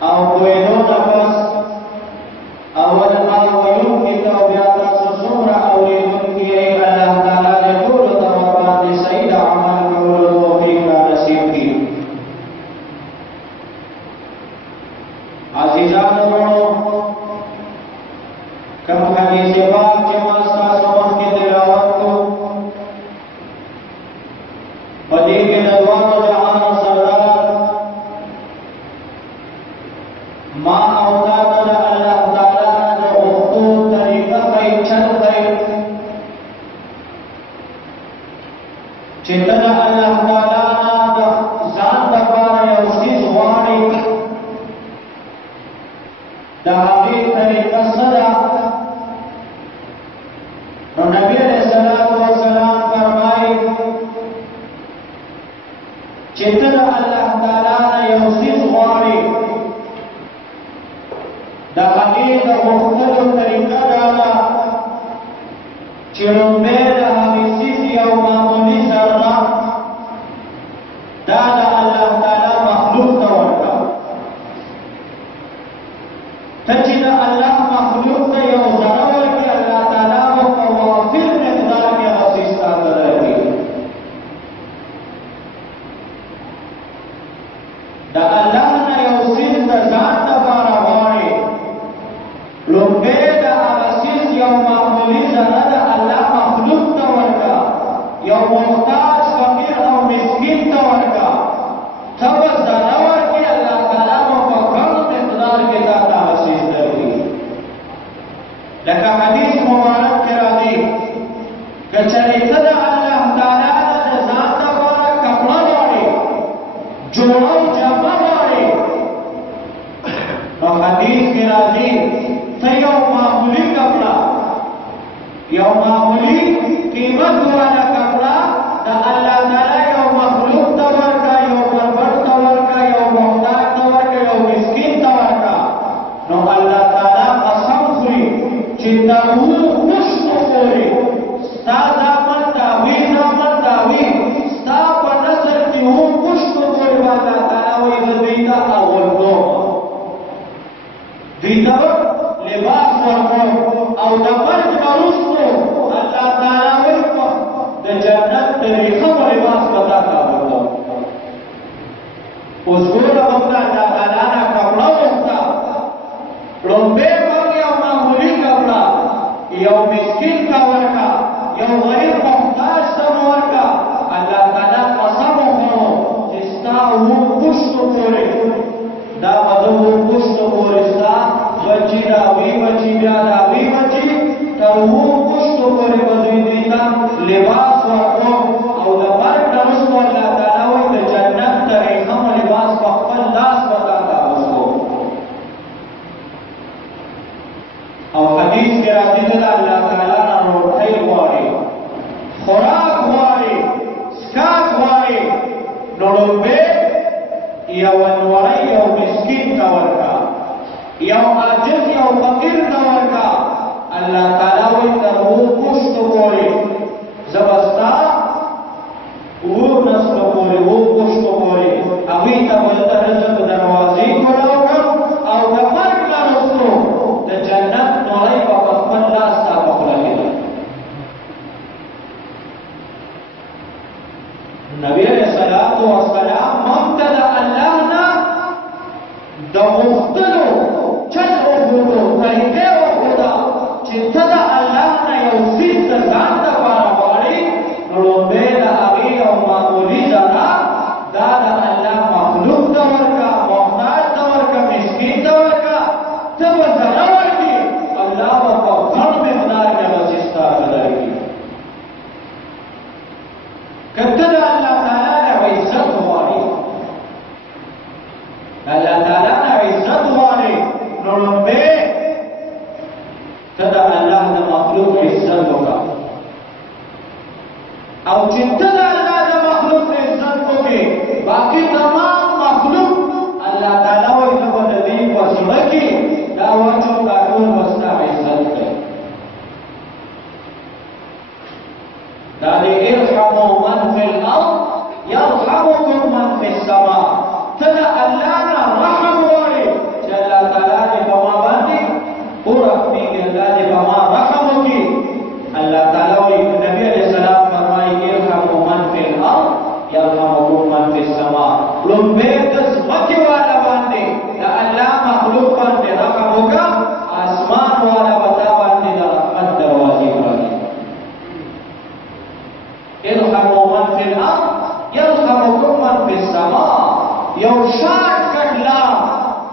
او quinoa نفس اول آویون کی توبیاتا سسومر اوریدون کی اللہ تعالی لطول توبات سید عمل قول توفیق نصیب کی عزیزان ورنو کم حدیث پاک جمع ساسوان کی تلاوت کو پدی کے نظوان جہان سردار ما اوتاد اللہ تعالی نے اخطوط طریقہ کئی چل کئی چندن اللہ تعالی ذات دبار یوسی زوانی دہاوی طریقہ صدا نبی علیہ السلام فرمائی چندن اللہ تعالی نے یوسی زوانی دهغه د مختلفو طریقه داله چې لومبی د هغې سیسې او معمولي زرغه دا د الله تعالی مخلوق ته ورکړه ته چې د الله مخلوق ته یو ذره ورکړي الله تعالی به په وافر مقدار کې هغه څیز تا ته درکړي د الله نه یو څیز د ځان لپاره لومبی دا آغسیز یو معمولی زنه دا اللہ مخلوق تا ورکا یو محتاج فقیر او مسکین تا ورکا تب زنه ورکی اللہ تعالی مفکر مقدار کے ذات آغسیز درگی لکا حدیث مبارک کرا دی کچریتا دا اللہ تعالی دا ذات دا بارا کپڑا باری جوڑا و جمع باری و حدیث کرا دی یو معمولی کپڑا یو معمولی قیمت والا کپڑا دا اللہ تعالی یو مخلوق تا ورکا یو بربر تا ورکا یو محتاج تا ورکا یو مسکین تا ورکا نو اللہ تعالی قسم خوری چتا ہو خوش خوری ستا زامن تاوی زامن تاوی ستا پا نظر کی ہو خوش خوری اللہ تعالی وی دیتا اول دو دیتا لباس ورکو او د مرګ وروسته الله تعالی ورکو د جنت طریقه او لباس پتا کا ورکو اوس ګوره وخت الله تعالی نه کپڑا وخت لومبه باندې او معمولی کپڑا یو مسکین کا ورکا یو غریب محتاج تا ورکا الله تعالی قسم وکړو چې ستا وو پښتو پورې دا بدو پښتو پورې ستا بچی راوی بچی بیا راوی بچی تر وو پښتو پورې بدوی دیتا لباس ورکو او د مرګ وروسته الله تعالی وایي د جنت طریقه او لباس په خپل لاس وکړه اوسو او حدیث کې راځي چې الله تعالی نه روټي غواړي خوراک غواړي سکاک غواړي نو لومبه یو انوړی یو مسکین کا ورکا یو عاجز یو فقیر تا ورکا اللہ تعالی وی تر وہ پشت پوری زبستا وہ نسل پوری وہ پشت پوری اوی تا بلتا رزق دروازی کھولاو کر او دا مرگ لرسو دا جنت نوری با بخمن لاستا بخلقی نبی علیہ السلام ممتد اللہ نا دا مختلو چل اخوتو طریقے اخوتا چنتا دا اللہ نا یو سیز دا ذات دا پارا باری نلومبے دا آغی او معمولی زنا دا دا اللہ مخلوق دا ورکا محتاج دا ورکا مسکین دا ورکا تب زنا ورکی اللہ وقا غن مقدار کے وزیستا قدر کی کتا دا اللہ تعالی نے عزت واری اللہ تعالی نے عزت واری نلومبے تدا اللہ دا مخلوق عزت ہوگا او چنتا دا اللہ دا مخلوق عزت ہوگی باقی تمام مخلوق اللہ تعالی وی نبو ندیم وزمکی دا وچو کارون وستا عزت ہے دا دی ارحمو من فی الارض یرحمکم من فی السماء تدا اللہ نا رحم واری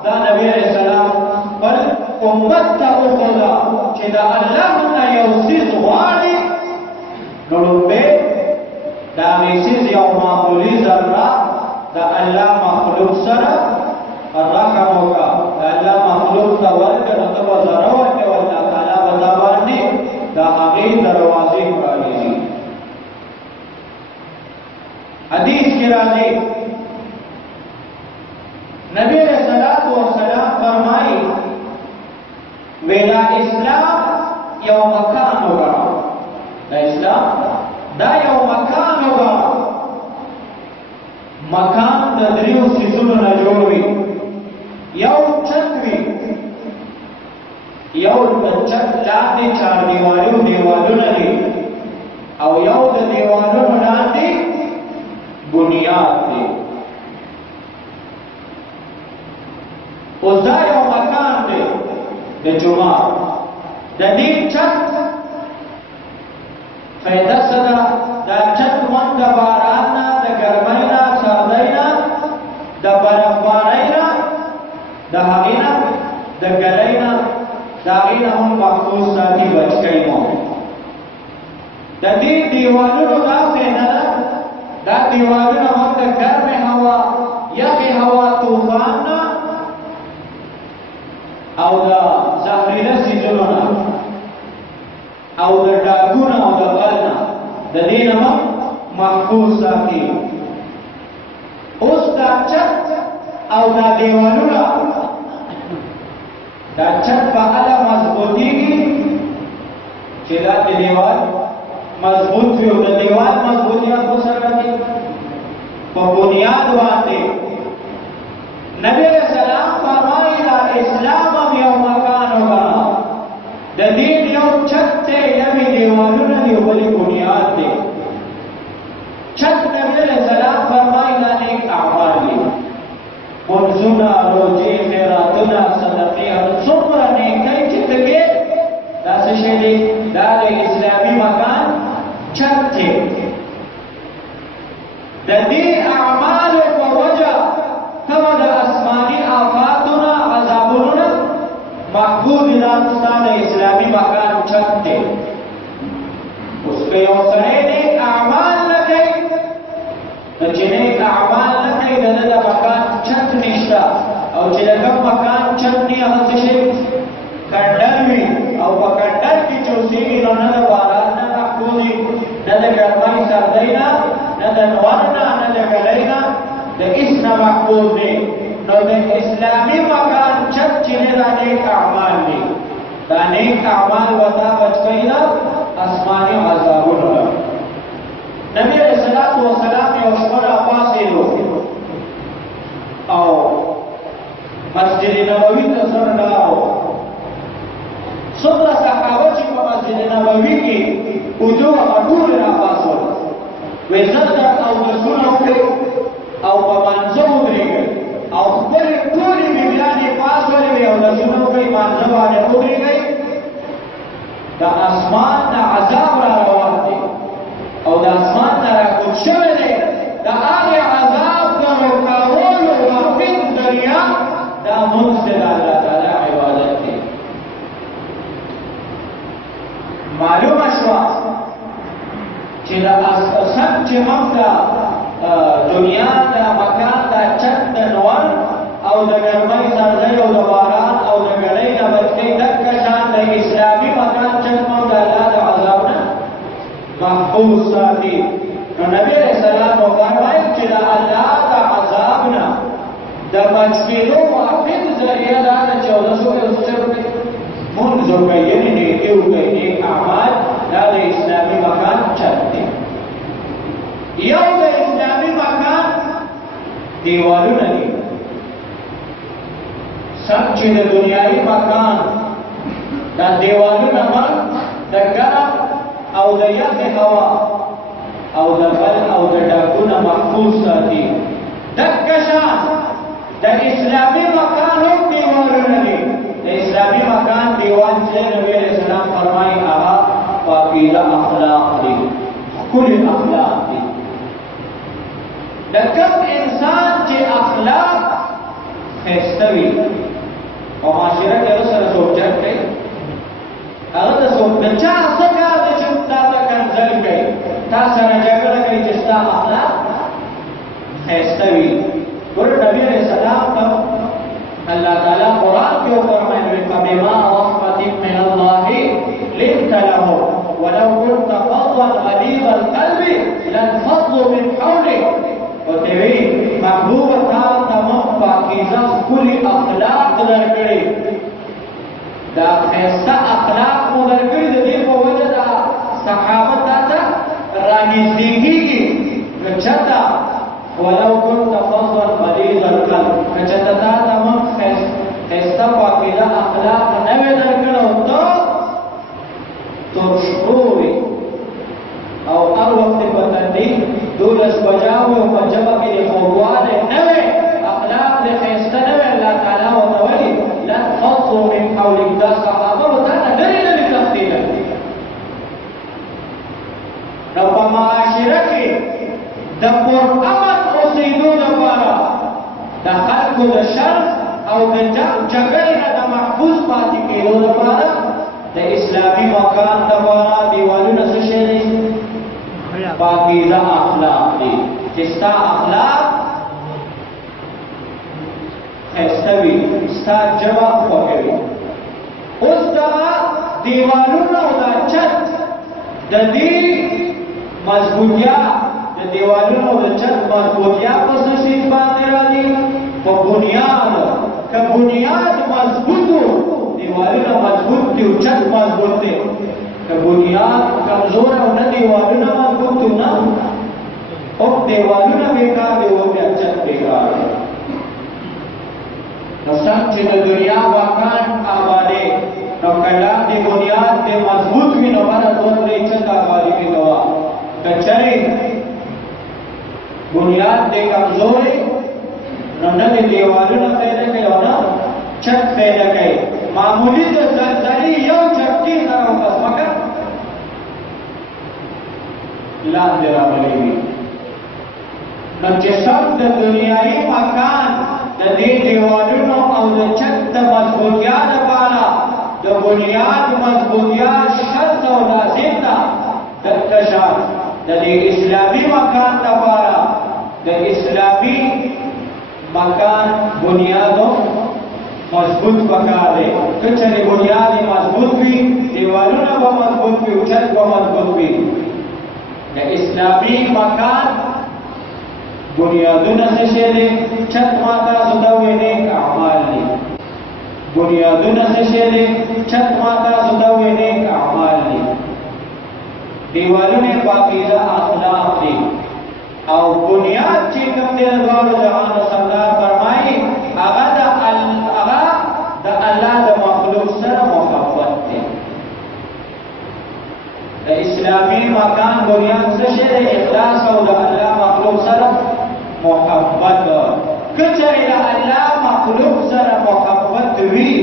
دا نبی علیہ السلام بل امت تا اخدا چه دا اللہ نا یوسیز غالی نلوبے دا میسیز یو معمولی ذرہ دا اللہ مخلوق سر الرحم ہوگا دا اللہ مخلوق تا ورکا نتبا ذرہ ورکا واللہ تعالی بتابانی دا حقیق دروازی کرالی حدیث کی راضی نبی علیہ السلام فرمائی ویلا اسلام یو مکان ہوگا دا اسلام دا یو مکان ہوگا مکان دا دریو سیزونو نجوروی یو چکوی یو دا چک لاندی چار دیوالو نلی او یو دا دیوالو لاندی بنیاد دی دا یو مکان دی د جمعه د دې چت فائدہ صدا دا چت من د باران نه د ګرمۍ نه سردۍ نه د برفبارۍ نه د هغې نه د ګلۍ نه د هغې نه هم محفوظ ساتي بچ کوي مو د دې دیوالونو داسې نه ده دا دیوالونه هم د ګرمې هوا یخې هوا طوفان نه او دا زهرینه سیزونو نه او د ډاګونه او د بل نه د دې نه هم محفوظ ساتي اوس دا چت او دا دیوالونه دا چت په هغه مضبوطیږي چې دا دیوال مضبوط وي او د دیوال مضبوطیت په سره کې په بنیاد باندې نبی علیہ السلام فرمائی دا اسلام ام یو مکان ہوگا دا دین یو چھت تے یوی دیوالونا دیو بلی بنیاد دے چھت نبی علیہ السلام فرمائی دا نیک اعمال دی منزونا روجی خیراتنا صدقی سمر نیکی چتگے دا سشدی دا اسلامی مکان چھت تے دا دین اعمال کو وجہ کما دا اسمانی آفاتنا عذابنا محفوظ دانستان اسلامی مکان چھت دے اس پہ یو سرے نیک اعمال لگئی تو جنیک اعمال لگئی دا دا مکان چھت نشتا او جنکم مکان چھت نی احسشے کنڈلوی او پا کنڈل کی چوسیگی نو نا دا باران نا محفوظی نا دا گرمائی سردینا نا دا نورنا نا دا گلینا دا اسنا محفوظ دے نو دا اسلامی مکان چک چنے دا نیک اعمال دے دا نیک اعمال وطا بچکینا اسمانی عذابون را نبی علیہ السلام یو شمرا پاسی دو او مسجد نبوی تصر ڈاو سمرا صحابہ چی پا مسجد نبوی کی ادو اٹور را پاسو ویزد او رسول اوکے او په منځو ودرېږئ او خپلې ټولې بیبیانې پاس ولوي او لاسونه کوي منځه باندې ودرېږئ د اسمان نه عذاب را روان دی او د اسمان نه راکوز شوی دی د هغې عذاب د روکاولو واحد ذریعه دا مونځ دی د الله تعالی عبادت دی معلومه شوه چې د سم چې موږ دنیا دا مکان دا چت دا نور او دا گرمائی سردی او دا باران او دا گلی دا بچکی دکا شان دا اسلامی مکان چت مو دا اللہ دا عذابنا محفوظ ساتی نو نبی علیہ السلام و فرمائی چی دا اللہ دا عذابنا دا مجکلو واحد ذریعہ دا دا چودہ سو کے سر پہ منزو کئی یعنی نیکیو کئی نیک اعمال دا دا اسلامی مکان چت دی یو دا اسلامی مکان دیوالو ندی سب چی دا دنیای مکان دا دیوالو نمان دا گرم او دا یخ هوا او دا بل او دا ڈاکون محفوظ ساتی دکشان دا اسلامی مکان هم دیوالو ندی دا اسلامی مکان دیوال سے نبی علیہ السلام فرمائی آہا فاقیل اخلاق دی کل اخلاق دی لکم انسان چه اخلاق خیستوی او معاشره کې سره سوچت کوي هغه د څوک د چا څه کار دی چې تا ته کنځل کوي تا سره جګړه کوي چې ستا اخلاق خیستوي ګوره نبي علیه السلام ته الله تعالی قرآن کې وفرمایي فبما رحمة من الله لنت لهم ولو كنت فظا غليظ القلب لانفضوا من حولك وتوی محبوب تا تمام پاکیزه کلی اخلاق درکړي دا خیسته اخلاق مو درکړي د دې په وجه دا صحابه ته رانږدېږي چتا ولو كنت فظا غليظ القلب چتا تا تمام خیسته پاکیزه اخلاق نه وي درکړو ته ترشوي او هر وخت په تندې دولس بجاوي او په جبه کې خوواله نه وي اخلاق د خیسته نه وي الله تعالی وتولی لا تفضوا من حولك دا صحابه وتعالى لري لري تختیل نو په معاشره کې د پرامن اوسېدو لپاره د خلکو د شر او د جګړې نه د محفوظ پاتې کېدو لپاره د اسلامي مکان لپاره دیوالونه څه شی دي پاکیزه اخلاق دي چې ستا اخلاق خیستوي ستا جوه خوږوي اوس دغه دیوالونه او دا چت د دې مضبوطیا د دیوالونو او د چت مضبوطیا په څه شي باندې راځي په بنیاد که بنیاد مضبوط وو دیوالونه مضبوط دي او چت مضبوط دی که بنیاد کمزور او نه دیوالونه مضبوط دي نه او دیوالونه بیکار دي او بیا چت بیکار دی نو څنګه چې د دنیا واقعان آبادې نو کله د بنیاد د مضبوط وي نو باندې دوه درې چت آبادې کې دوا کچري بنیاد د کمزوري نو نه دیوالونه پیدا کوي او نه چت پیدا کوي معمولی د زلزلې یو چټي سره وکړ مګر لاندې راغلی نو چې سب د دنیایي مکان د دې دیوالونو او د چت د مضبوطیا لپاره د بنیاد مضبوطیا شرط او لازم ده د تشار د دې اسلامي مکان لپاره د اسلامي مکان بنیادو مضبوط پکار دی که چېرې بنیاد مضبوط وي دیوالونه به مضبوط وي او چت به مضبوط وي د اسلامي مکان بنیادونه څه شی دی چت ما تاسو ته وایي نیک اعمال دي بنیادونه څه شی دی چت ما تاسو ته وایي نیک اعمال دي دیوالونه پاکیزه اخلاق دي او بنیاد چې کوم دی د جهان سردار فرمایي هغه د الله د مخلوق سره محبت دی د اسلامي مکان بنیاد څه شی دی اخلاص او د الله مخلوق سره محبت که چېرې د الله مخلوق سره محبت وي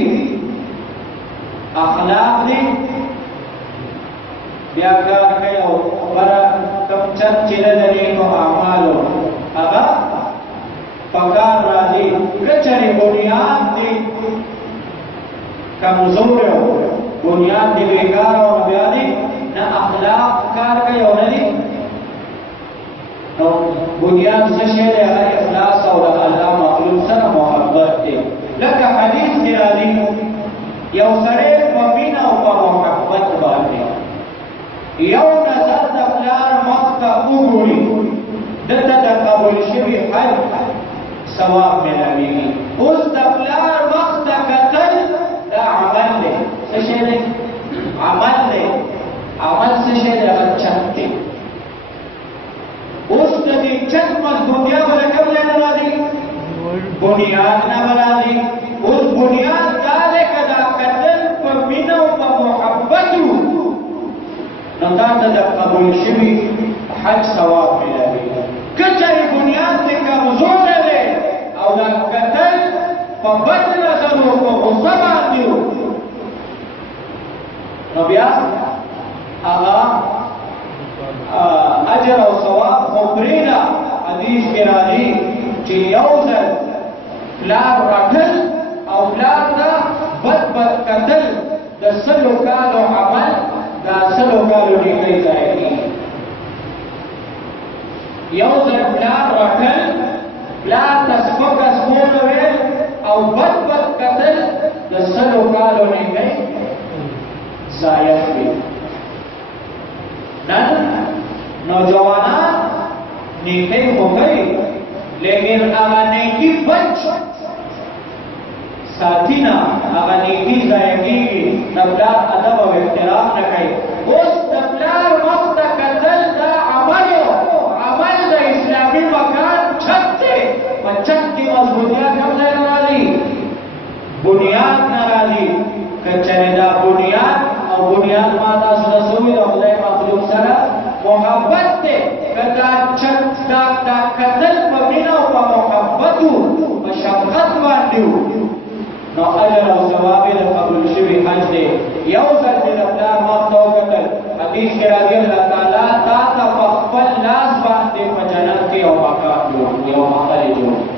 اخلاق دي بیا کار کوي او بره کوم چت چې د نیکو اعمالو هغه پکار راځي که چېرې بنیاد دي کمزور او بنیاد دی بیکار او بیا دی نه اخلاق کار کوي او نه دی نو بنیاد څه شی دی هغه اخلاص او د الله مخلوق سره محبت دی لکه حدیث کې راځي یو سړی په مینه او په محبت باندې یو نظر د پلار مخ ته وګوري دته د قبول شوي حج ثواب ملوي اوس د پلار مخ ته کتل دا عمل دی څه شی دی عمل دی عمل څه شی دی هغه چت دی اوس د دې چت مضبوطیا ولا کوم نه راځي بنیاد نه راځي اوس بنیاد دا لکه دا کتل په مینه او په محبت نو دا د قبول شوي حج ثواب ملوي که چېرې بنیاد دې کمزور دی او دا کتل په بد نظر او په غصه باندې نو بیا هغه اجر او ثواب خو پرېږده حدیث کې راځي چې یو ځل پلار رټل او پلار دا بد بد قتل د سلو کالو عمل دا سلو کالو نیکۍ ضایع کېږي. یو ځل پلار رټل، پلار ته سپکه سپوږه ویل او بد بد قتل د سلو کالو نیکۍ ضایع کړي. نن نوجوانان نیکۍ خو کوي لیکن هغه نیکي بچ ساتي نه، هغه نیکي ضایع کېږي. د پلار ادب او احترام نه کوي. اوس د پلار مخ ته کتل دا عمل د اسلامي مکان چت دی. په چت کې مضبوطیات هم ځای نه راځي، بنیاد نه راځي. که چېرې دا بنیاد او بنیاد ما تاسو ته څه وویل، د خدای مخلوق سره محبت دی. که دا چت دا کتل په مینه او په محبت و، په شفقت باندې و، نو اجر او ثواب یې د قبول شوي حج دی. یو ځل چې د پلار مخ ته وکتل، حدیث کې راځي الله تعالی تا ته په خپل لاس باندې په جنت کې یو مقام جوړ کړي، یو محل جوړ کړي.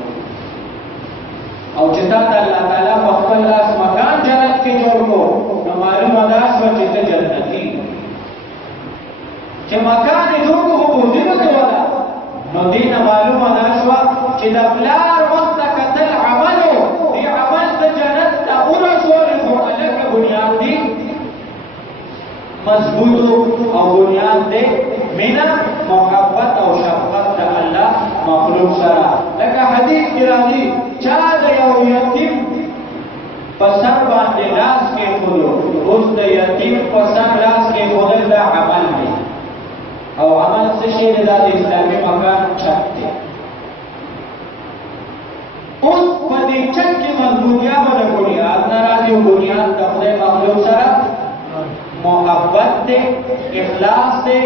او چې تا ته الله تعالی په خپل لاس مکان جنت کې جوړ کړو، نو معلومه ده شوه چې ته جنتي. چې مکان یې جوړ کړو خو بوزینو کې وله، نو دې نه معلومه ده شوه چې د پلار مخ ته کتل عمل و، دې عمل د جنت ته ورسولې، خو هلکه بنیاد دې مضبوط او بنیاد دې مینه، محبت او شفقت د الله مخلوق سره. لکه حدیث کې راځي چا د یو یتیم په سر باندې لاس کېښودو، اوس د یتیم په سر لاس کېښودل دا عمل دی. او عمل څه شی دی؟ دا د اسلامي مکان چت دی. اوس په دې چت کې مضبوطیا به د بنیاد نه راځي، او بنیاد د خدای مخلوق سره محبت دی، اخلاص دی.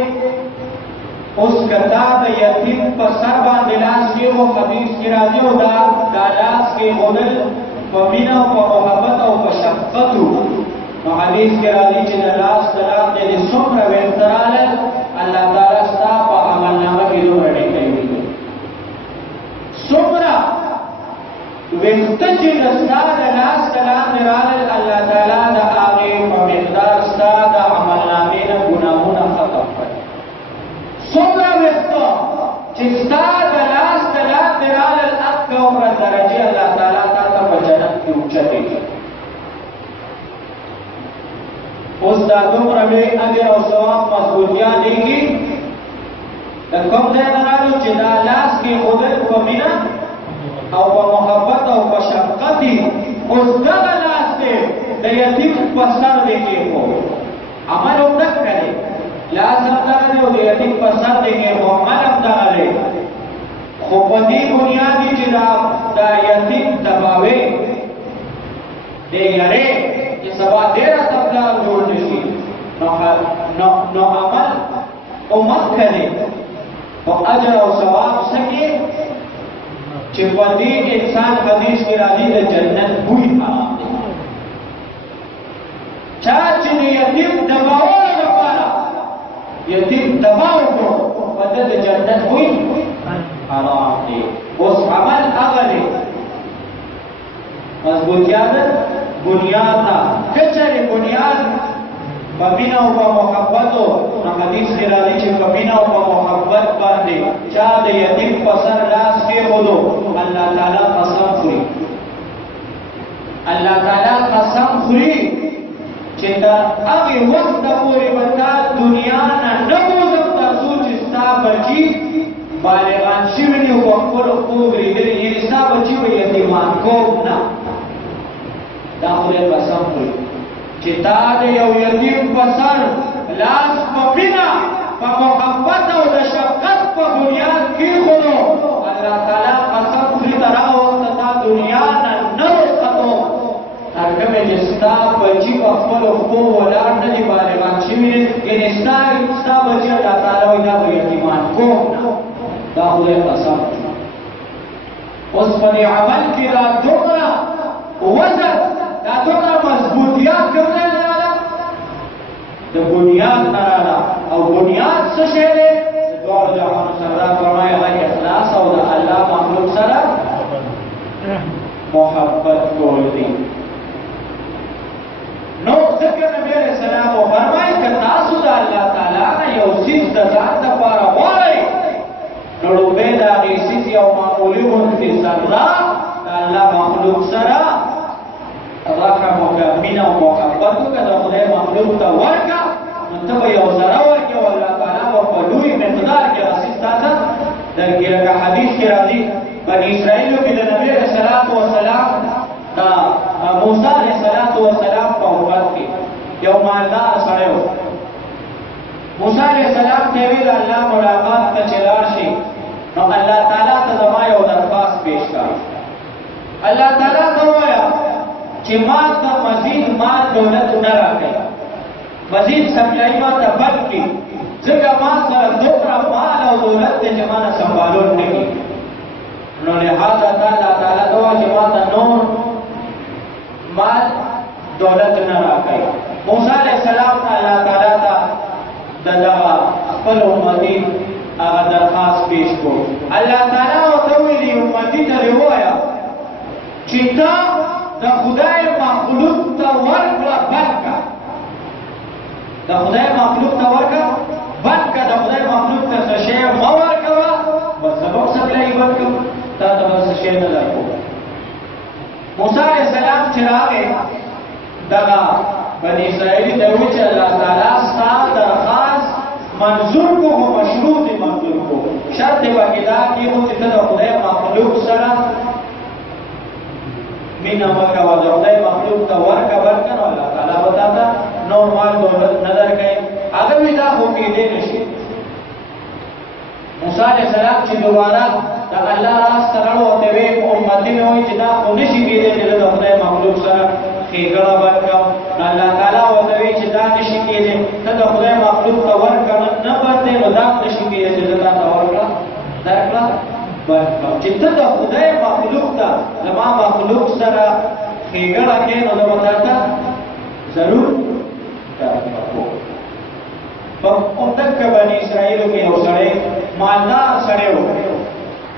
اوس که دا د یتیم په سر باندې لاس کېښو، حدیث کې راځي، او دا لاس کېښودل په مینه او په محبت او په شفقت و، نو حدیث کې راځي چې د لاس د لاندې دې څومره ویښته راغلل، الله تعالی ستا په عملنامه کې دومره نیکۍ ولیکي. څومره ویښته چې د ستا د لاس د لاندې راغلل، الله تعالی د هغې په مقدار ستا د عملنامې نه ګناهونه ختم کړي. څومره ویښته چې ستا د لاس د لاندې راغلل، هغه عمره درجې الله تعالی تا ته په جنت کې اوچتې کړي. اوس دا دومره لوی اجر او ثواب مضبوطیا دیږي د کوم ځای نه راځو چې دا لاس کېښودل په مینه او په محبت او په شفقت دي. اوس دغه لاس دی د یتیم په سر دی کېښود، عمل هم دغه دی، لاس هم دغه دی او د یتیم په سر دی کېښود، عمل هم دغه دی. خو په دې بنیاد دي چې دا یتیم دباوې دی یارې چې سبا ډېره تبدار جوړ نه شي، نو عمل امت کوي. او اجر او ثواب څه کې چې په دې انسان حدیث کې راځي د جنت بوی حرام دی. چا چې د یتیم دباولو لپاره یتیم دباو کړو، په ده د جنت بوی حرام دی. اوس عمل هغه دی مضبوطیا ده بنیاد نه. که چېرې بنیاد په مینه او په محبت و، نو حدیث کې راځي چې په مینه او په محبت باندې چا د یتیم په سر لاس کېښودو، الله تعالی قسم خوري، الله تعالی قسم خوري چې تر هغې وخته پورې به تا دنیا نه نه بوځم، تر څو چې ستا بچي بالغان شوي دي او په خپلو پښو درېدلي، یعنې ستا بچي به یتیمان کوم نه. دا خدای قسم خوري چې تا د یو یتیم په سر لاس په مینه په محبت او د شفقت په بنیاد کېښودو، الله تعالی قسم خوري تر هغه وخته تا دنیا نه نه وسختو، تر کومې چې ستا بچي په خپلو پښو ولاړ نه دي، بالغان شوي دي، یعنې ستا بچي الله تعالی وایي دا به یتیمان کوم نه. دا خدای قسم خوري. اوس په دې عمل کې دا دومره وزن، دا دومره مضبوطیات کوم ځای نه راغله؟ د بنیاد نه راغله. او بنیاد څه شی دی؟ د دواړو جهانو سردار فرمایي هغه اخلاص او د الله مخلوق سره محبت کول دي. نو ذکر نبی علیہ السلام فرمایي که تاسو د الله تعالی نه یو څیز د ځان لپاره غواړئ نو لومړی د هغې څیز یو معمولي غوندې ذره د الله مخلوق سره رحم وکړه، مینه او محبت وکړه، د خدای مخلوق ته ورکړه، نو ته به یو ذره ورکړې او الله تعالی به په لوی مقدار کې هغه څیز تا ته درکړي. لکه حدیث کې راځي بني اسرائیلو کې د نبي علیه السلام د موسی علیه السلام په امت کې یو مالدار سړی و. موسی علیه السلام ته یې ویل الله ملاقات ته چې لاړ شي نو الله تعالی ته زما یو درخواست پیش کړه. الله تعالی ته ووایه چې ما ته مزید مال دولت نه راکړي، مزید سپلای ما ته بند کړي، ځکه ما سره دومره مال او دولت دی چې ما نه سنبالون نه کړي. نو لہذا الله تعالی ته ووایه چې ما ته نور مال دولت نه راکړي. موسی علیه السلام الله تعالی ته د دغه خپل امتي هغه درخواست پیش کړو. الله تعالی ورته ویلي امتي ته یې ووایه چې ته د خدای مخلوق ته ورکړه بند کړه، د خدای مخلوق ته ورکړه بند کړه، د خدای مخلوق ته څه شی مه ورکوه، بس سبب سپلایي بند کړه، تا ته به څه شی نه درکوو. موسی علیه السلام چې راغی دغه بني اسرائیل ته وویل چې الله تعالی ستا درخواست منظور کو خو مشروط یې منظور کو، شرط یې پکې دا کېږو چې ته د خدای مخلوق سره مینه وکړه، د خدای مخلوق ته ورکړه بند کړه، نو الله تعالی به تا ته نور مال دولت نه درکوي. هغه وایي دا خو کېدی نه شي. موسی علیه السلام چې دوباره د الله راز ته لاړ ورته ویې امتي مې وایي چې دا خو نه شي کېدی چې زه د خدای مخلوق سره ښېګړه بند کړم. نو الله تعالی ورته ویې چې دا نه شي کېدی، ته د خدای مخلوق ته ورکړه نه بند دی، نو دا نه شي کېدی چې زه تا ته ورکړه درکړه بند کړم. چې ته د خدای مخلوق ته زما مخلوق سره ښېګړه کوې نو زه به تا ته ضرور درکړم. په دغه بني اسرائیلو کې یو سړی مالدار سړی و،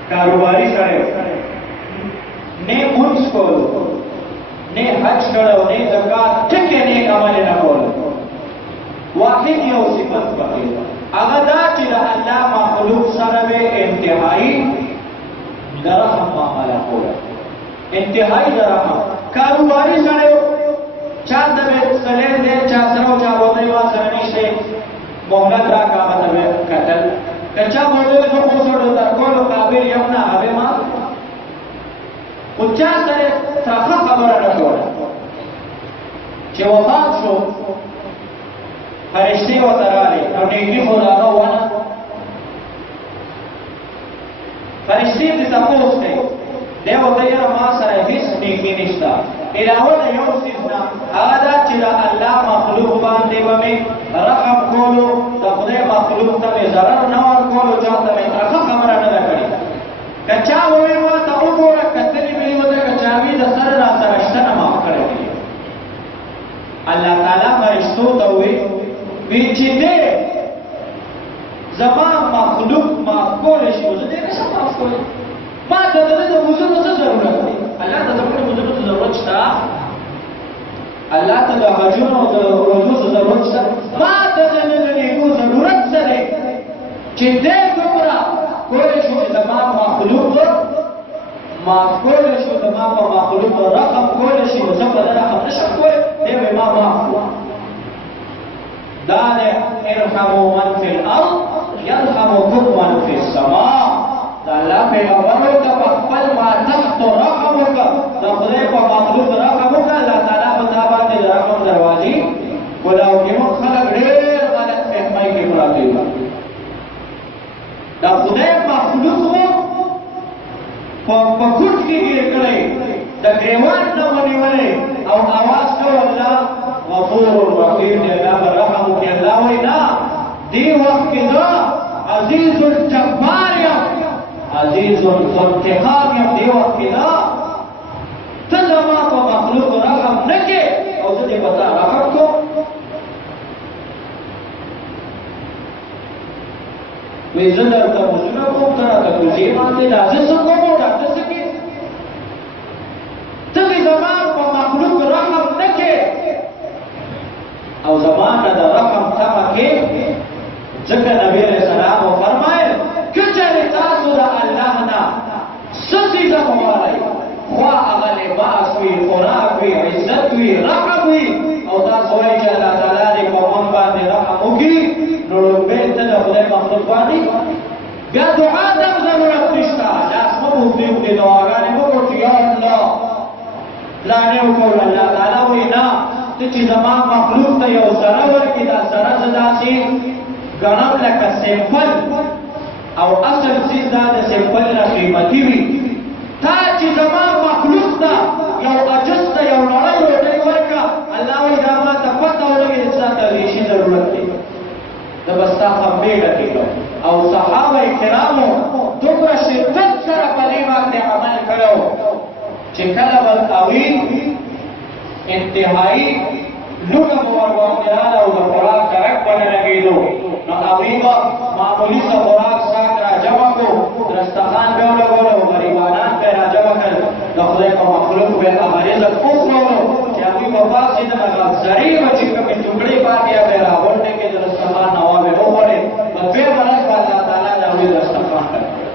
کاروباري سړی و، نه مونځ کولو، نه حج کړو، نه زکات، ټکې نیک عمل یې نه کولو. واحد یو صفت پکې هغه دا چې د الله مخلوق سره به انتهایي د رحم معامله کوله، انتهایي د رحم. کاروباري سړی و، چا ته به سلیل دی، چا سره و چا ودی وا سره نشته، مهلت راکړه هغه ته به کتل، که چا ویل زه خو سړو درکولو قابل یم نه هغې ما خو چا سره ترخه خبره نه کوله. چې وفات شو فرشتې ورته راغلې او نږدې خو د هغه ونه فرشتې پرې تپوس کوي، دی ورته یاره ما سره هېڅ نیکي نشته علاوه د یو څیز نه، هغه دا چې د الله مخلوق باندې به مې رحم کولو، د خدای مخلوق ته مې ضرر نه ورکولو، چا ته مې ترخه خبره نه ده کړې. که چا وویل ما ته وګوره کتلې مې وته، که چا وي د سره را سره شته نه معاف کړی وي. الله تعالی فرشتو ته وی چې دی زما مخلوق معاف کولی شي، زه دې نه شم معاف کولی. ما ته د ده د وضو څه ضرورت دی؟ الله ته زموږ د وضو څه ضرورت شته؟ الله ته د حجونو او د روژو څه ضرورت شته؟ ما ته د نیکو ضرورت څه دی چې دی دومره کولی شو چې زما مخلوق معاف کولی شو، زما په مخلوق رحم کولی شي، نو زه په ده رحم نه شم کولی، دی به ما معاف کړو. دا دی ارحموا من فی الارض یرحمکم من فی السماء. دا الله پیغمبرو ته په خپل ماتحت رحم وکړه، د خدای په مخلوق رحم وکړه، الله تعالی په تا باندې د رحم دروازې کولاو کې موږ خلک ډېر غلط فهمۍ کې پراته یو. د خدای مخلوق مو په ګوټ کې ګیر کړی، د ګریوان نه ونیولی او اواز کو الله غفور رحیم دی، الله به رحم وکړي. الله وایي نه، دې وخت کې زه عزیز الجبار یم، عزیز الانتقام یم. دې وخت کې نه ته زما په مخلوق رحم نه کې او زه دې په تا رحم کوم. وی زه درته مزونه کوم، ته راته کوزې باندې دا زه څه کوم او دا ته څه کې. زمان په مخلوق رحم نه کې او زمان د رحم تمه کې ځکه نبی علیہ السلام فرمایل که چېرې تاسو د الله نه څه څیز غواړئ خوا هغه لباس وي خوراک وي عزت وي رحم وي او تاسو وایئ چې الله تعالی دې په موږ باندې رحم وکړي نو لومبې ته د خدای مخلوق باندې بیا دعا ته ضرورت نشته لاس مه اوږدې دعاګانې مه وکړو یا الله پلانې وکړو الله تعالی وایي نه ته چې زما مخلوق ته یو ذره ورکړي دا ذره زه داسې ګڼم لکه سیمپل او اصل څیز دا د سیمپل نه قیمتي وي تا چې زما مخلوق ته یو عجز ته یو نړۍ روټۍ ورکړه الله وایي دا ما ته پته ولګېد چې تا ته ریشي ضرورت دی زه به ستا خبرې ډکې کړم او صحابه کرامو دومره شدت سره په دې باندې عمل کړی و چې کله به هغوی انتهایي لوږه به ورباندې راغله او د خوراک درک به نه لګېدو نو هغوی به معمولي څه خوراک څښاک راجمع کړو دسترخوان به یې ولګولو غریبانان به یې راجمع کړل د خدای په مخلوق به یې هغه رزق وخوړو چې هغوی به پاڅېدل هغه زرې به چې کومې ټوکړې پاتې به یې راغونډې کړې د دسترخوان هوا به یې وخوړې په دویمه ورځ به الله تعالی د هغوی دسترخوان ډک کړ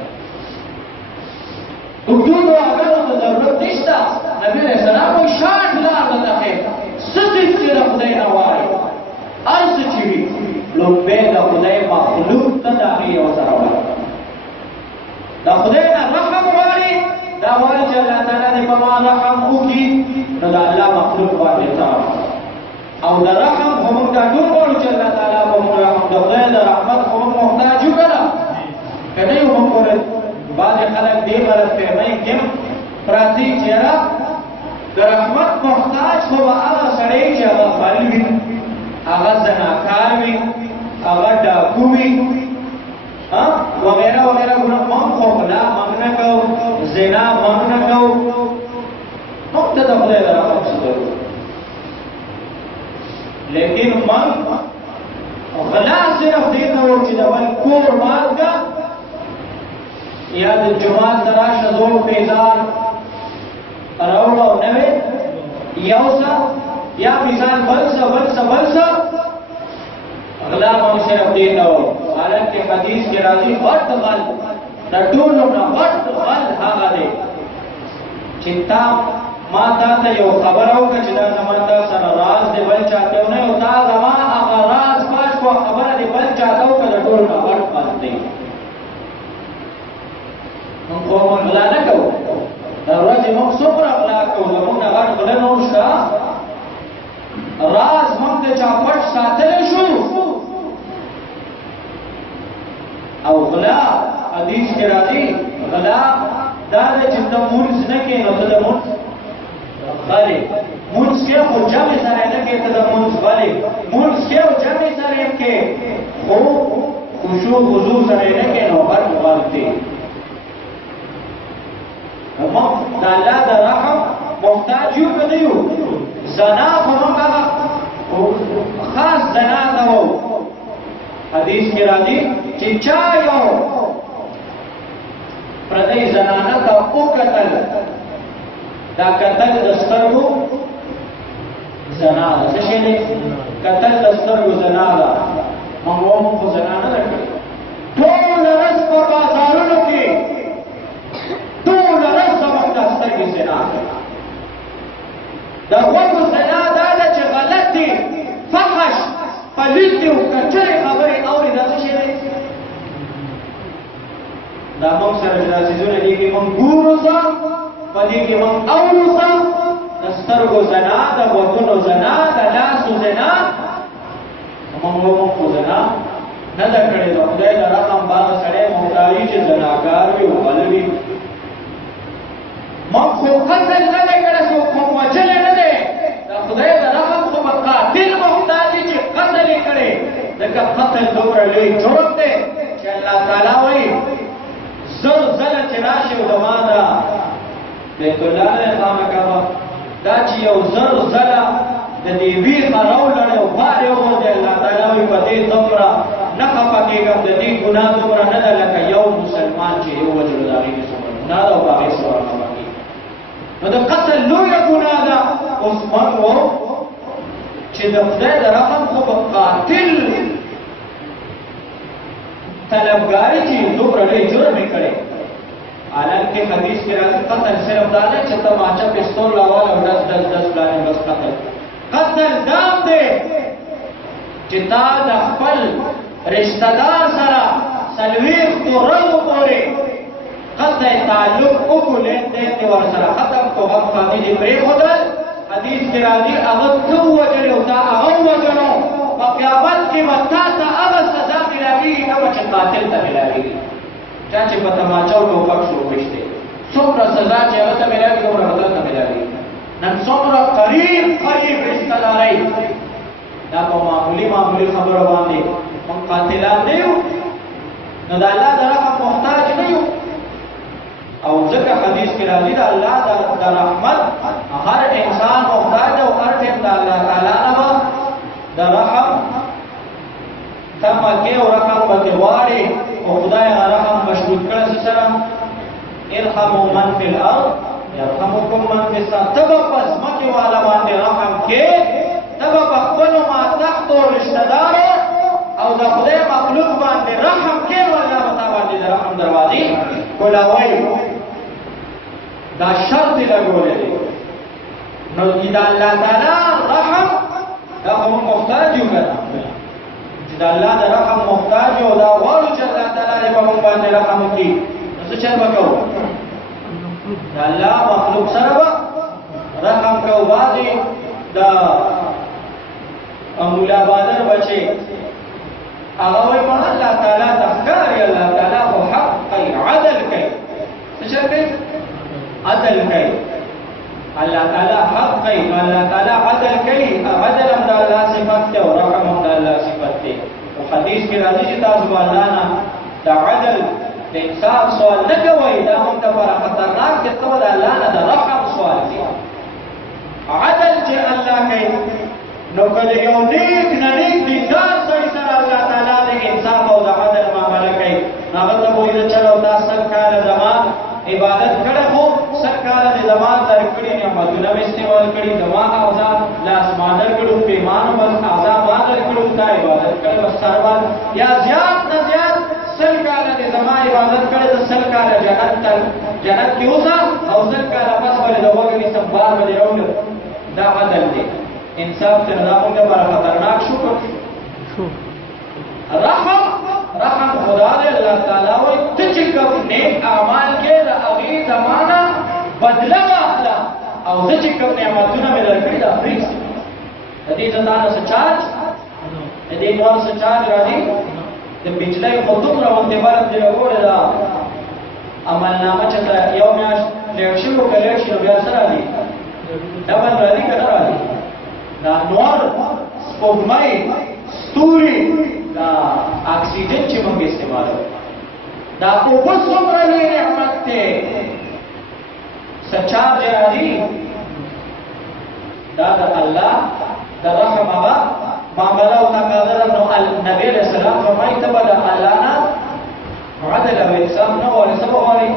اوږدو دعاګانو ته ضرورت نشته نبي علیه السلام وایي شاټ لار به ته ښې څه څیز چې د خدای نه غواړې هر څه چې وي لومبې د خدای مخلوق ته د هغې یو سره ورکړه د خدای نه رحم غواړي دا غواړي چې الله تعالی دې په ما رحم وکړي نو د الله مخلوق باندې ته او د رحم خو موږ دا ټول غواړو چې الله تعالی په موږ رحم د خدای د رحمت خو موږ محتاج یو که نه که نه یو موږ بعضې خلک دې غلطفهمۍ کې هم پراته چې یاره د رحمت محتاج خو به هغه سړی چې هغه خل وي هغه زناکار وي هغه ډاکو وي وغیره وغیره ګناه موږ خو غلا موږ نه کوو زنا موږ نه کوو موږ ته د خدای د رحم څه ضرورت لیکن موږ غلا صرف دې ته وو چې د بل کور مالګه یا د جومات ته راشه زوړ پیزار راوړه او نوې یو څه یا مثال بل څه غلا موږ صرف دې ته وو حالانکې حدیث کې راځي غټ غل د ټولو نه غټ غل هغه دی چې تا ما تا ته یو خبره وکړه چې دا زما تا سره راز دی بل چاته ونه او تا زما هغه راز پاش کو خبره دی بل چاته وکړه د ټولو نه غټ غل دی موږ خو غلا نه کوو دا ورځې موږ څومره غلا کوو زموږ نه غټ غله نور شته راز موږ د چا پټ ساتلی شو او غلا حدیث کې راځي غلا دا چې ته مونځ نه کوې نو ته د مونځ غلې مونځ کې خو جمع سره نه کوې ته د مونځ غلې مونځ کې خو جمع سره یې کوې خو خشوع خضوع سره یې نه کوې نو غټ غل دی موږ د الله د رحم محتاج یو که نه یو زنا خو موږ هغه خاص زنا ته وو حدیث کې راځي چې چا یو پردۍ زنانه ته وکتل دا کتل د سترګو زنا ده څه شی دی کتل د سترګو زنا ده موږ وایو خو زنا نه ده کړې ټوله ورځ په بازارونو کې ټوله ورځ زموږ دا سترګې زنا کوي د غوږو زنا دا ده چې غلط دي فحش پلیت دی او کچرې خبرې اوري دا څه شی دی دا موږ سره چې دا څیزونه دي کې موږ ګورو څه په دې کې موږ اورو څه د سترګو زنا د غوږونو زنا د لاسو زنا موږ وایو خو زنا نه ده کړې د خدای د رحم باغ سړی محتاج چې زناکار وي او غل وي موږ خو قتل نه دی کړی څوک موږ وژلی نه دی د خدای د رحم خو په قاتل محتاج چې قتل یې کړی ځکه قتل دومره لوی جرم دی چې الله تعالی وایي زر ځله چې راشي او زما د بیت الله دی خامخا دا چې یو زر ځله د دې ویښه راولړی او بار یې وغورځي الله تعالی وایي په دې دومره نه خفه کېږم د دې ګناه دومره نه ده لکه یو مسلمان چې یو وجلو د هغې څومره ګناه ده او په هغې څه ورخفه کېږي نو د قتل لویه ګناه ده. اوس موږ وو چې د خدای د رحم خو په قاتل طلبګاري چې دومره لوی جرم یې کړی. حالانکه حدیث کې راځي قتل صرف دا نه چې تماچه پستول راوال او ډز ډز ډز پلانې بس قتل. قتل دام دی چې تا د خپل رشتہ دار سره څلوېښتو ورځو پورې قطع تعلق وکړو، لین دې ورسره ختم کړو، غمخواني دې پرېښودل. حدیث کې راځي هغه ته ووژلې او تا هغه ووژنو، په قیامت کې به تا ته هغه سزا ملاوېږي هغه چې قاتل ته ملاوېږي. چا چې په تماچه او ټوپک شروع ویشتې څومره سزا چې هغه ته ملاوي دومره بدل ته ملاوېږي. نن څومره قریب قریب رشته دارۍ دا په معمولي خبرو باندې موږ قاتلان نه یو، نو د الله د رحم محتاج نه یو. او ځکه حدیث کې راځي د الله د رحمت هر انسان محتاج او هر ټیم د الله تعالی نه د رحم تمه کې او رحم پکې غواړي. او خدای رحم مشروط کړی سره ارحموا من فی الارض یرحمکم من فی السماء. ته به په ځمکې والا باندې رحم کې، ته به په خپلو ماتحتو رشته دارو او د خدای مخلوق باندې رحم کې، والله به تا باندې د رحم دروازې کولاوی. دا شرط یې لګولی دی. نو د الله تعالی رحم دا خو موږ محتاج یو که نه، چې د الله د رحم محتاج یو، دا غواړو چې الله تعالی دې په موږ باندې رحم وکړي. نو څه چل به کوو؟ د الله مخلوق سره به رحم کوو. بعضې د مولا بادر بچې هغه وایي ما الله تعالی ته ښکاري الله تعالی خو حق کوي، عدل کوي. څه چل کوي؟ عدل کوي. الله تعالی حق کوي، الله تعالی عدل کوي. عدل هم د الله صفت دی او رحم هم د الله صفت دی. او حدیث کې راځي چې تاسو به الله نه د عدل د انصاف سوال نه کوئ، دا موږ دپاره خطرناک دی. ته به د الله نه د رحم سوال کوي. عدل چې الله کوي، نو که د یو نیک نه نیک دیندار سړي سره الله تعالی د انصاف او د عدل معامله کوي، هغه ته به وایي چلو دا سل کاله زما عبادت کړی، خو سل کاله دې زما درکړي نعمتونه مې استعمال کړي، زما اعضا لاس ما درکړو، پیمانو بس اعضا ما درکړو، تا عبادت کړی بس سربال. یا زیات نه زیات سل کاله دې زما عبادت کړی، د سل کاله جنت کې اوسه او سل کاله پس به د وږ نیسم بار به دې راوړم. دا عدل دی. انصاف چې دا موږ لپاره خطرناک شو. رحم خدا دې الله تعالی وایي ته چې کوم نیک اعمال کې د هغې زمانه بدله به اخله، او زه چې کوم نعمتونه مې درکړي دا فري شي. د دې ته تا نه څه چارج، د دې نور څه چارج راځي. د بجلۍ خو دومره غوندې برق دې راوړی دا عملنامه چې یو میاشت لیټ شي او که لیټ شي نو بیا څه راځي؟ ډبل راځي که نه راځي؟ دا نور سپوږمۍ ستوري دا اکسیجن چې موږ استعمالوو، دا اوبه څومره لوی نعمت دی. څه چارج راځي؟ دا د الله د رحم هغه معامله او تقاضا ده. نو نبي علیه السلام فرمایي ته به د الله نه عدل او انصاف نه غواړې، څه به غواړې؟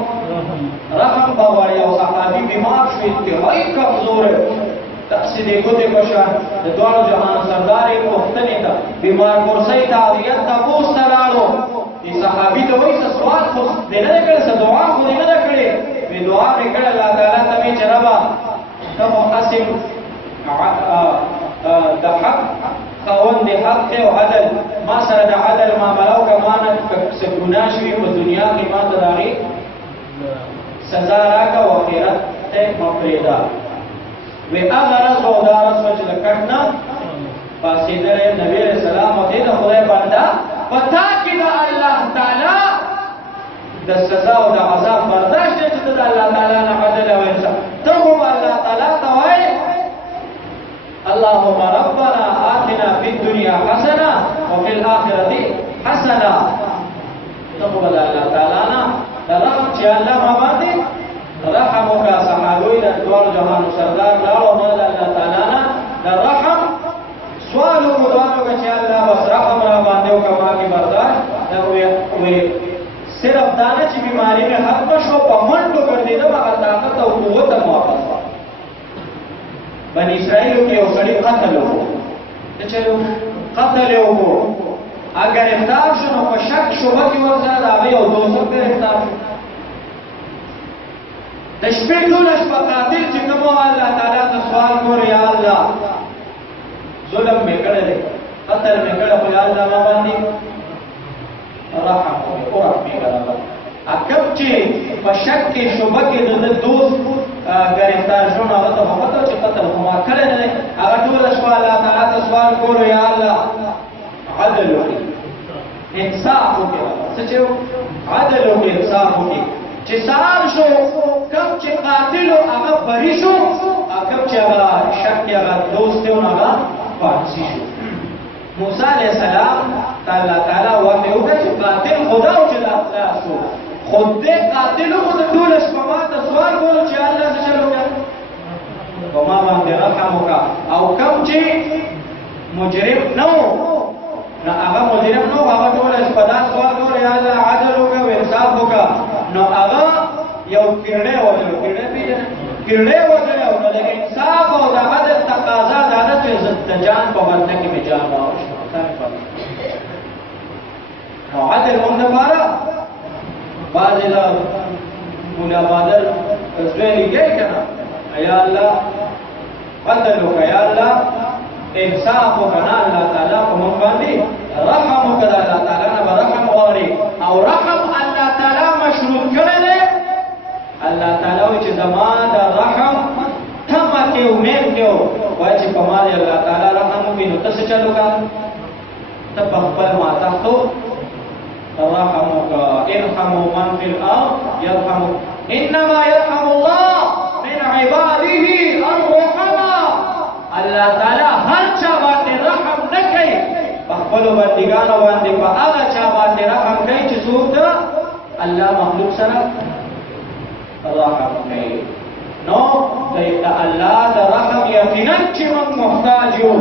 رحم به غواړې. او صحابي بیمار شو، انتهایي کمزور داسې د ګوتې په شان د دواړو جهانو سردار یې پوښتنې ته بیمار کورسۍ تعبیت تپوس ته لاړو. دې صحابي ته وایي څه سوال خو دې نه دی کړی، څه دعا خو دې نه ده کړې؟ وایي دعا مې کړې الله تعالی ته مې چې ربه ته خو هسې د حق خاوند د حق دی او عدل، ما سره د عدل معامله وکړه، ما نه څه ګناه شوي په دنیا کې ما ته د هغې سزا راکړه او آخرت ته مه پرېږده. وی هغه ورځ او دا ورځ وه چې د کټ نه پاڅېدلی نبي علیه السلام او دې د خدای بنده په تا کې د الله تعالی د سزا او د عذاب برداشت دی چې ته د الله تعالی نه عدل او انصاف. ته خو به الله تعالی ته وایې اللهم ربنا آتنا فی الدنیا حسنه وفي الآخرة حسنه. ته خو به د الله تعالی نه د رحم چې الله ما باندې رحم وکړه. صحابوی د دواړو جهانو سردار لاړو، ما د الله تعالی نه د رحم سوال وکړو، دعا وکړه چې الله بس رحم را باندې وکړه، ما کې برداشت. دا وایي صرف دا نه چې بیماري بیماری میں ختم شو په منډو ګرځېدم هغه طاقت او قوت هم واپس بني اسرائیلو کې یو سړي قتل وکړو څه چلو قتل یې وکړو اگر گرفتار شو نو په شک شبهه کې ورسره د هغې یو دوست گرفتار شو د شپې ټوله شپه قاتل چې کوم الله تعالی ته سوال کړو یا الله ظلم مې کړی دی قتل مې کړی خو یا الله ما باندې رحم وکړې او رحمې برابر کوم چې په شک کې شبهه کې د دوست گرفتار شو نو هغه ته خو پته چې قتل خو ما کړی نه دی هغه ټوله شپه الله تعالی ته سوال کړو یا الله عدل وکړي انصاف وکړي څه چې عدل وکړي انصاف وکړي چې سهار شو کوم چې قاتل هغه بری شو کوم چې هغه شک کې هغه دوست دی هغه فاسي شو موسی علیه السلام الله تعالی وحی وکړ چې قاتل خدا او چې خلاص شو خود دې قاتل خو د ټول شپه ته سوال کولو چې الله څه چلو کړ وما باندې رحم وکړه او کوم چې مجرم نو نو هغه مجرم نو هغه ټول شپه دا سوال کولو یا الله عدل وکړه او انصاف وکړه نو هغه یو پیړې وځو پیړې وځو او د انصاف او د عدل تقاضا دا ده چې د جان په بدله کې به جان راوړي نو عدل موږ لپاره بعضې د مولا بادل زوی لګی که نه یا الله عدل وکړه یا الله انصاف وکړه الله تعالی په موږ باندې رحم وکړه الله تعالی نه به رحم غواړي او رحم الله تعالی مشروط کړی دی الله تعالی وایي چې زما د رحم تمه کې امید کې وایي چې په ما الله تعالی رحم وکړي نو ته څه چل وکړه ته په خپل ماتحتو رحم وکړه ارحموا من فی الارض یرحموا انما یرحم الله من عباده الرحماء الله تعالی هر چا باندې رحم نه کوي په خپلو بندګانو باندې په هغه چا باندې رحم کوي چې څوک د الله مخلوق سره رحم کوي نو د الله د رحم یقینا چې موږ محتاج یو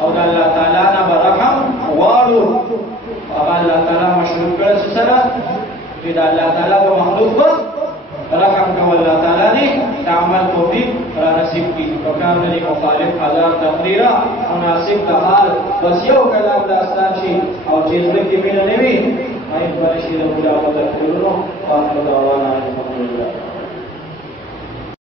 او د الله تعالی نه به رحم غواړو هغه الله تعالی مشروع کړی سره چې د الله تعالی په مخلوق به رحم کول الله تعالی دې تعمل توفیق را نصیب کړي وکړه دې مخالف هزار تقریرا مناسب د حال بس یو کلام د اسلام شي او چې زړه کې مینه نه وي مې پر شي د مولا په تکرارونو او د دعوانا الحمدلله